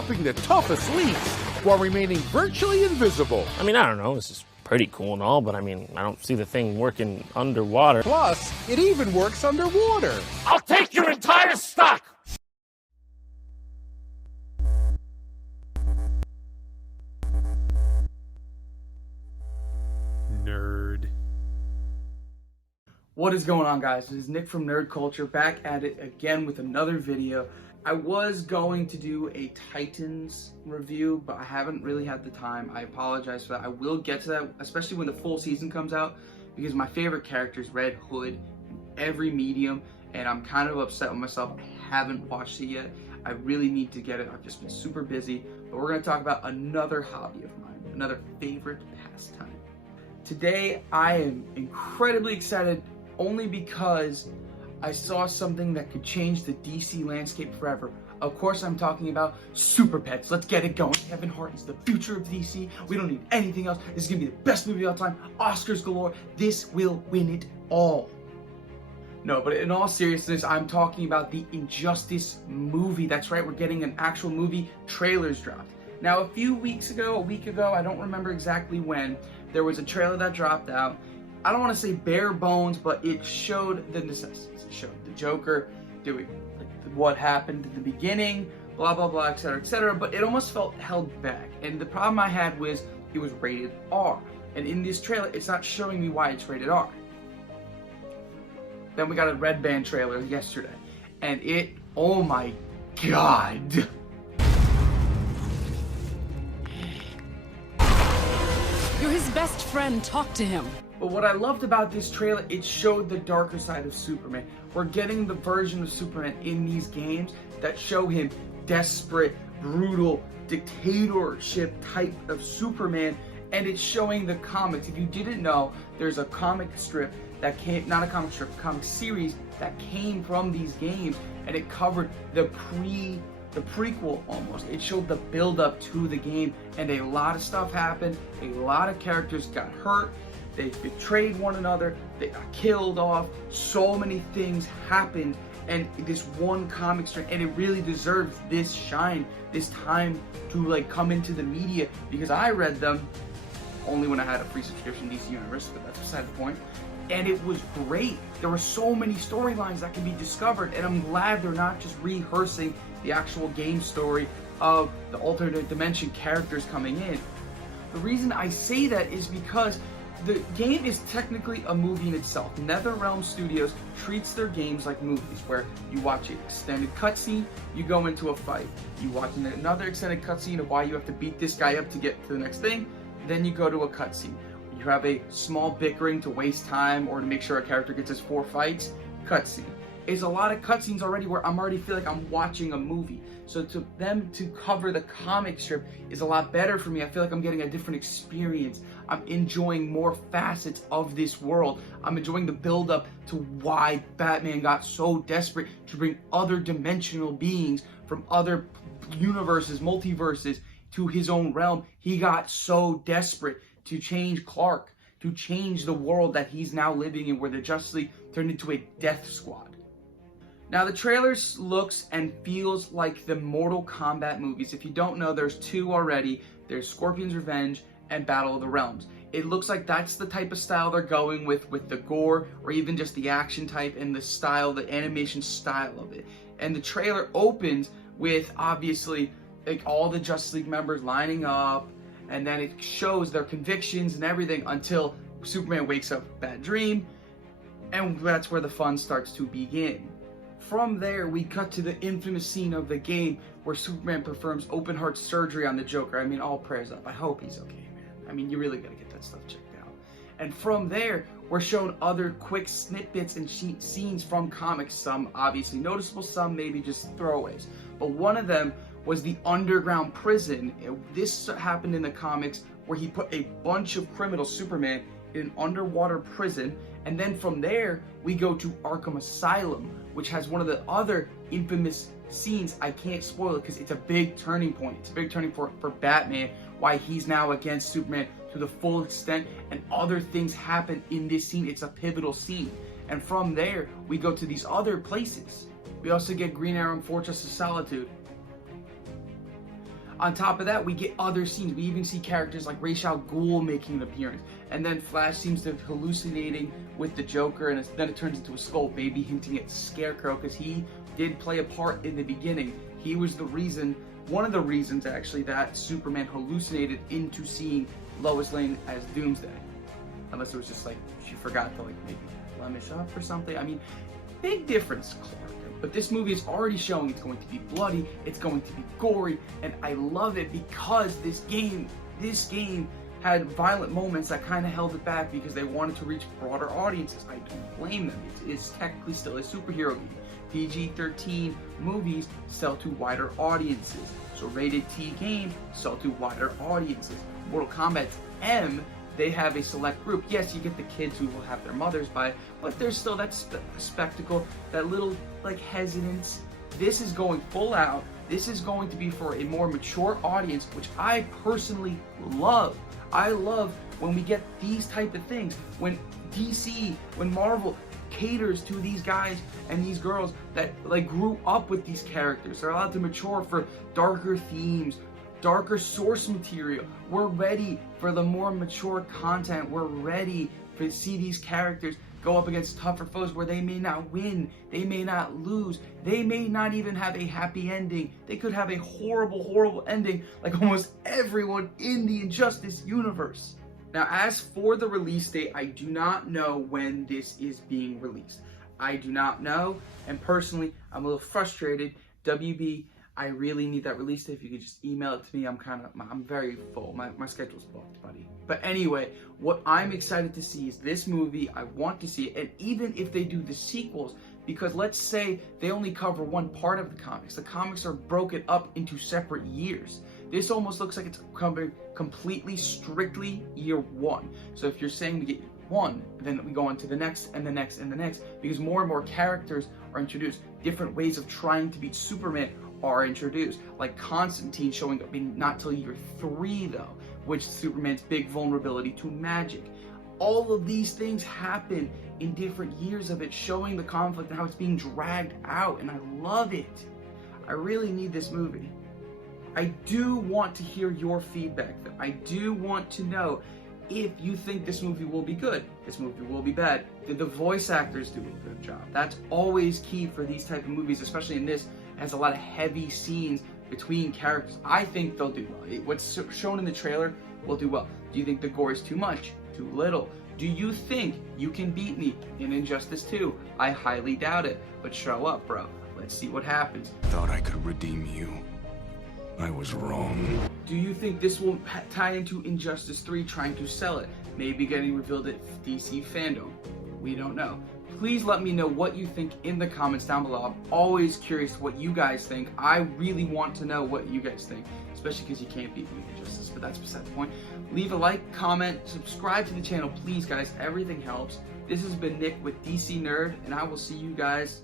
topping the toughest leagues while remaining virtually invisible. I mean, I don't know, this is pretty cool and all, but I mean, I don't see the thing working underwater. Plus, it even works underwater. I'll take your entire stock! Nerd. What is going on, guys? This is Nick from Nerd Culture, back at it again with another video. I was going to do a Titans review, but I haven't really had the time. I apologize for that. I will get to that, especially when the full season comes out, because my favorite character is Red Hood in every medium, and I'm kind of upset with myself. I haven't watched it yet. I really need to get it. I've just been super busy, but we're going to talk about another hobby of mine, another favorite pastime. Today, I am incredibly excited only because I saw something that could change the DC landscape forever. Of course, I'm talking about Super Pets. Let's get it going. Kevin Hart is the future of DC. We don't need anything else. This is gonna be the best movie of all time. Oscars galore. This will win it all. No, but in all seriousness, I'm talking about the Injustice movie. That's right, we're getting an actual movie. Trailers dropped. Now, a week ago, I don't remember exactly when, there was a trailer that dropped out. I don't want to say bare bones, but it showed the necessities. It showed the Joker doing what happened at the beginning, blah, blah, blah, etc., but it almost felt held back. And the problem I had was it was rated R. And in this trailer, it's not showing me why it's rated R. Then we got a Red Band trailer yesterday. And it, oh my God. You're his best friend, talk to him. But what I loved about this trailer, it showed the darker side of Superman. We're getting the version of Superman in these games that show him desperate, brutal, dictatorship type of Superman, and it's showing the comics. If you didn't know, there's a comic strip that came, not a comic strip, a comic series that came from these games, and it covered the prequel almost. It showed the build up to the game, and a lot of stuff happened. A lot of characters got hurt. They betrayed one another, they got killed off, so many things happened, and this one comic strip, and it really deserves this shine, this time to come into the media, because I read them only when I had a free subscription to DC Universe, but that's beside the point, and it was great. There were so many storylines that can be discovered, and I'm glad they're not just rehearsing the actual game story of the alternate dimension characters coming in. The reason I say that is because the game is technically a movie in itself. NetherRealm Studios treats their games like movies, where you watch an extended cutscene, you go into a fight. You watch another extended cutscene of why you have to beat this guy up to get to the next thing, then you go to a cutscene. You have a small bickering to waste time or to make sure a character gets his 4 fights, cutscene. It's a lot of cutscenes already where I'm already feel like I'm watching a movie. So to them to cover the comic strip is a lot better for me. I feel like I'm getting a different experience. I'm enjoying more facets of this world. I'm enjoying the build up to why Batman got so desperate to bring other dimensional beings from other universes, multiverses, to his own realm. He got so desperate to change Clark, to change the world that he's now living in, where the Justice League turned into a death squad. Now, the trailer looks and feels like the Mortal Kombat movies. If you don't know, there's 2 already. There's Scorpion's Revenge and Battle of the Realms. It looks like that's the type of style they're going with the gore, or even just the action type and the style, the animation style of it. And the trailer opens with, obviously, all the Justice League members lining up, and then it shows their convictions and everything until Superman wakes up, bad dream, and that's where the fun starts to begin. From there, we cut to the infamous scene of the game where Superman performs open heart surgery on the Joker. I mean, all prayers up. I hope he's okay, man. I mean, you really gotta get that stuff checked out. And from there, we're shown other quick snippets and scenes from comics. Some obviously noticeable, some maybe just throwaways. But one of them was the underground prison. This happened in the comics where he put a bunch of criminals, Superman, in an underwater prison. And then from there, we go to Arkham Asylum, which has one of the other infamous scenes. I can't spoil it because it's a big turning point. It's a big turning point for Batman, why he's now against Superman to the full extent, and other things happen in this scene. It's a pivotal scene. And from there, we go to these other places. We also get Green Arrow and Fortress of Solitude. On top of that, we get other scenes. We even see characters like Ra's al Ghul making an appearance. And then Flash seems to be hallucinating with the Joker, and then it turns into a skull, maybe hinting at Scarecrow, because he did play a part in the beginning. He was the reason, one of the reasons actually, that Superman hallucinated into seeing Lois Lane as Doomsday. Unless it was just like, she forgot to like maybe blemish up or something. I mean, big difference, Clark. But this movie is already showing it's going to be bloody, it's going to be gory, and I love it because this game had violent moments that kind of held it back because they wanted to reach broader audiences. I don't blame them. It's technically still a superhero movie. PG-13 movies sell to wider audiences. So rated T games sell to wider audiences. Mortal Kombat's M, they have a select group. Yes, you get the kids who will have their mothers buy it, but there's still that spectacle, that little like hesitance. This is going full out. This is going to be for a more mature audience, which I personally love. I love when we get these type of things, when DC, when Marvel caters to these guys and these girls that like grew up with these characters. They're allowed to mature for darker themes, darker source material. We're ready for the more mature content. We're ready to see these characters go up against tougher foes where they may not win, they may not lose, they may not even have a happy ending. They could have a horrible, horrible ending like almost everyone in the Injustice universe. Now, as for the release date, I do not know when this is being released. I do not know, and personally, I'm a little frustrated. WB, I really need that release date. If you could just email it to me, I'm very full. My schedule's booked, buddy. But anyway, what I'm excited to see is this movie. I want to see it, and even if they do the sequels, because let's say they only cover one part of the comics are broken up into separate years. This almost looks like it's covering completely, strictly year one. So if you're saying we get one, then we go on to the next and the next and the next, because more and more characters are introduced. Different ways of trying to beat Superman are introduced, like Constantine showing up not till year 3 though, which is Superman's big vulnerability to magic. All of these things happen in different years of it, showing the conflict and how it's being dragged out, and I love it. I really need this movie. I do want to hear your feedback though. I do want to know if you think this movie will be good, this movie will be bad. Did the voice actors do a good job? That's always key for these type of movies, especially in this. It has a lot of heavy scenes between characters. I think they'll do well. What's shown in the trailer will do well. Do you think the gore is too much? Too little? Do you think you can beat me in Injustice 2? I highly doubt it, but show up, bro. Let's see what happens. Thought I could redeem you. I was wrong. Do you think this will tie into Injustice 3 trying to sell it? Maybe getting revealed at DC Fandom. We don't know. Please let me know what you think in the comments down below. I'm always curious what you guys think. I really want to know what you guys think, especially because you can't beat me in Injustice, but that's beside the point. Leave a like, comment, subscribe to the channel, please guys. Everything helps. This has been Nick with DC Nerd, and I will see you guys